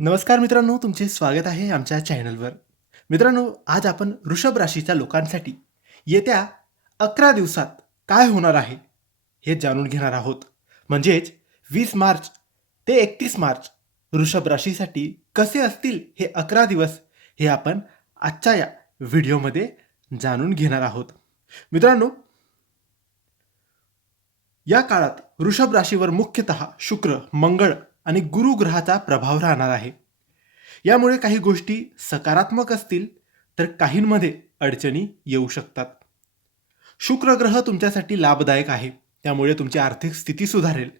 नमस्कार मित्रांनो तुमचे स्वागत आहे आमच्या चॅनलवर. मित्रांनो आज आपण वृषभ राशीच्या लोकांसाठी येत्या अकरा दिवसात काय होणार आहे हे जाणून घेणार आहोत. म्हणजेच वीस मार्च ते एकतीस मार्च वृषभ राशीसाठी कसे असतील हे अकरा दिवस हे आपण आजच्या या व्हिडिओमध्ये जाणून घेणार आहोत. मित्रांनो या काळात वृषभ राशीवर मुख्यतः शुक्र मंगळ आणि गुरुग्रहाचा प्रभाव राहणार आहे. यामुळे काही गोष्टी सकारात्मक असतील तर काहींमध्ये अडचणी येऊ शकतात. शुक्र ग्रह तुमच्यासाठी लाभदायक आहे. त्यामुळे तुमची आर्थिक स्थिती सुधारेल.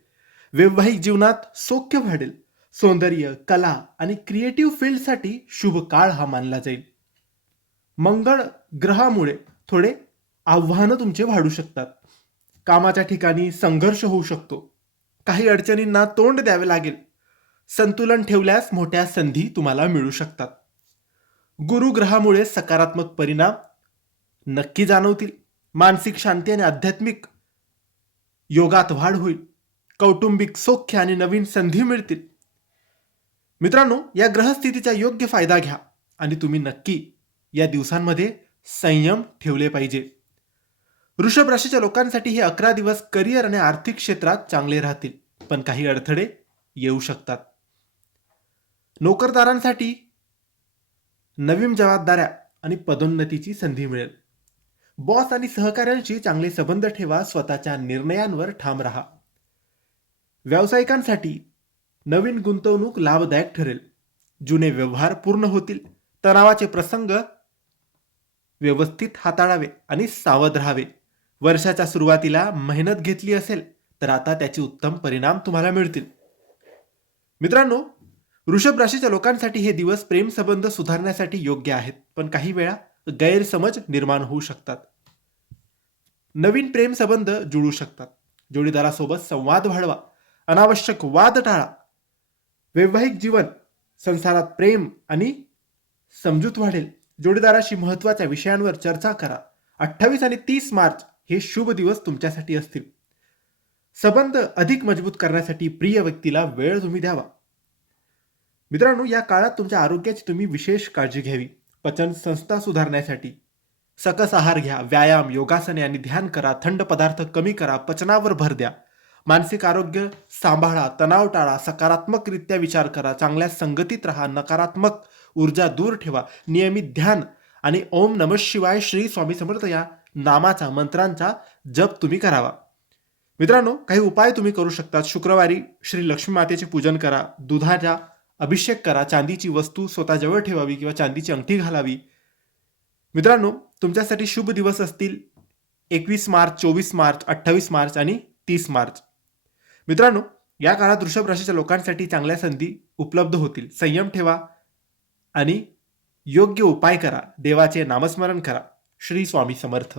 वैवाहिक जीवनात सौख्य वाढेल. सौंदर्य कला आणि क्रिएटिव्ह फील्डसाठी शुभ काळ हा मानला जाईल. मंगळ ग्रहामुळे थोडे आव्हानं तुमचे वाढू शकतात. कामाच्या ठिकाणी संघर्ष होऊ शकतो. काही अडचणींना तोंड द्यावे लागेल. संतुलन ठेवल्यास मोठ्या संधी तुम्हाला मिळू शकतात. गुरु ग्रहामुळे सकारात्मक परिणाम नक्की जाणवतील. मानसिक शांती आणि आध्यात्मिक योगात वाढ होईल. कौटुंबिक सौख्य आणि नवीन संधी मिळतील. मित्रांनो या ग्रहस्थितीचा योग्य फायदा घ्या आणि तुम्ही नक्की या दिवसांमध्ये संयम ठेवले पाहिजे. वृषभ राशीच्या लोकांसाठी हे अकरा दिवस करिअर आणि आर्थिक क्षेत्रात चांगले राहतील. पण काही अडथळे येऊ शकतात. नोकरदारांसाठी नवीन जबाबदाऱ्या आणि पदोन्नतीची संधी मिळेल. बॉस आणि सहकाऱ्यांशी चांगले संबंध ठेवा स्वतःच्या निर्णयांवर ठाम राहा. व्यावसायिकांसाठी नवीन गुंतवणूक लाभदायक ठरेल. जुने व्यवहार पूर्ण होतील. तणावाचे प्रसंग व्यवस्थित हाताळावे आणि सावध राहावे. वर्षाच्या सुरुवातीला मेहनत घेतली असेल तर आता त्याचे उत्तम परिणाम तुम्हाला मिळतील. मित्रांनो वृषभ राशीच्या लोकांसाठी हे दिवस प्रेम संबंध सुधारण्यासाठी योग्य आहेत पण काही वेळा गैरसमज निर्माण होऊ शकतात. नवीन प्रेम संबंध जुळू शकतात. जोडीदारासोबत संवाद वाढवा अनावश्यक वाद टाळा. वैवाहिक जीवन संसारात प्रेम आणि समजूत वाढेल. जोडीदाराशी महत्त्वाच्या विषयांवर चर्चा करा. अठ्ठावीस आणि तीस मार्च हे शुभ दिवस तुमच्यासाठी असतील. संबंध अधिक मजबूत करण्यासाठी प्रिय व्यक्तीला वेळ तुम्ही द्यावा. मित्रांनो या काळात तुमच्या आरोग्याची तुम्ही विशेष काळजी घ्यावी. पचन संस्था सुधारण्यासाठी सकस आहार घ्या व्यायाम योगासने आणि ध्यान करा थंड पदार्थ कमी करा पचनावर भर द्या. मानसिक आरोग्य सांभाळा तणाव टाळा सकारात्मकरित्या विचार करा चांगल्या संगतीत राहा नकारात्मक ऊर्जा दूर ठेवा नियमित ध्यान आणि ओम नम शिवाय श्री स्वामी समर्थ या नामाचा मंत्रांचा जप तुम्ही करावा. मित्रांनो काही उपाय तुम्ही करू शकतात. शुक्रवारी श्री लक्ष्मी मातेचे पूजन करा दुधाचा अभिषेक करा चांदीची वस्तू स्वतःजवळ ठेवावी किंवा चांदीची अंगठी घालावी. मित्रांनो तुमच्यासाठी शुभ दिवस असतील. एकवीस मार्च चोवीस मार्च अठ्ठावीस मार्च आणि तीस मार्च. मित्रांनो या काळात वृषभ राशीच्या लोकांसाठी चांगल्या संधी उपलब्ध होतील. संयम ठेवा आणि योग्य उपाय करा. देवाचे नामस्मरण करा. श्री स्वामी समर्थ.